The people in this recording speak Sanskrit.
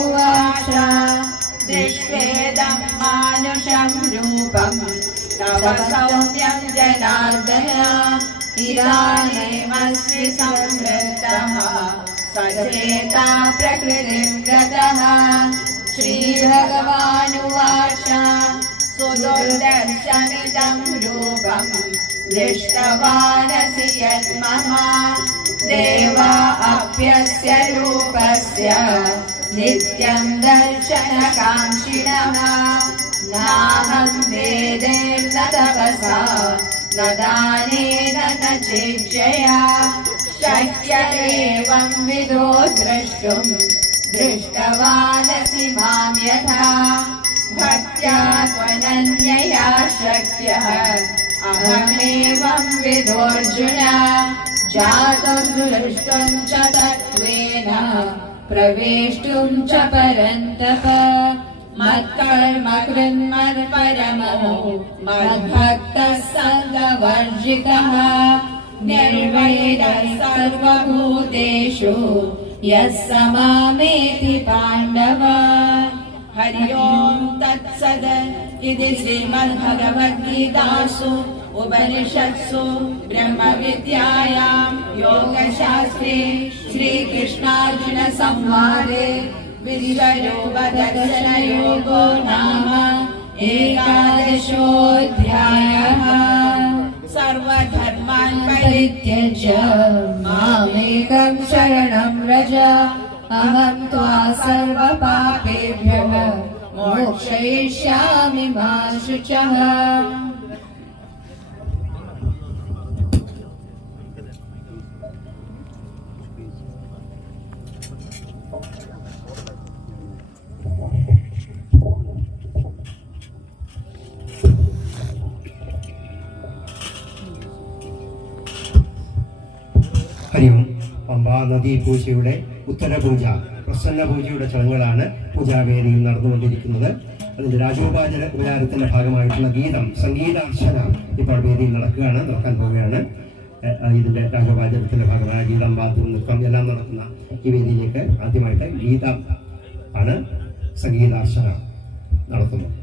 उवाच दृष्ट्वेदं मानुषं रूपं तव सौम्यं जनार्दन इदानीमस्मि संवृत्तः सचेता प्रकृतिं गतः। श्रीभगवानुवाच सुदुर्दर्शमिदं रूपं दृष्टवानसि यन्मम देवा अप्यस्य रूपस्य नित्यं दर्शनकाङ्क्षिणः नाहं वेदेन तपसा न दानेन न चेच्छया शक्य एवं विदो द्रष्टुं दृष्टवानसि मां यथा भक्त्या त्वनन्यया शक्यः अहमेवं विदोऽर्जुन जातुं दृष्टुं च तत्त्वेन प्रवेष्टुं च परन्तप मत्कर्म कृन्मत्परमो मद्भक्तः सङ्गवर्जितः निर्वैरः सर्वभूतेषु यः स मामेति पाण्डव। हरि ओं तत्सद इति श्रीमद्भगवद्गीतासु उपनिषत्सु ब्रह्मविद्यायां योगशास्त्रे श्रीकृष्णार्जुन संवादे विश्वरूपदर्शनयोगो नाम एकादशोऽध्यायः। सर्वधर्मान् परित्यज्य मामेकं शरणं व्रज अहं त्वा सर्वपापेभ्यः मोक्षयिष्यामि मा शुचः। ഹരി ഓം. പമ്പാ നദീ പൂജയുടെ ഉത്തരപൂജ പ്രസന്ന പൂജയുടെ ചടങ്ങുകളാണ് പൂജാവേദിയിൽ നടന്നുകൊണ്ടിരിക്കുന്നത്. അതിന്റെ രാജോപചാരത്തിന്റെ ഭാഗമായിട്ടുള്ള ഗീതം സംഗീതാർച്ചന ഇപ്പോൾ വേദിയിൽ നടക്കാൻ പോവുകയാണ്. ഇതിന്റെ രാജോപചാരത്തിന്റെ ഭാഗമായ ഗീതം, വാദ്യം, നൃത്തം എല്ലാം നടക്കുന്ന ഈ വേദിയിലേക്ക് ആദ്യമായിട്ട് ഗീതം ആണ് സംഗീതാർച്ചന നടത്തുന്നത്.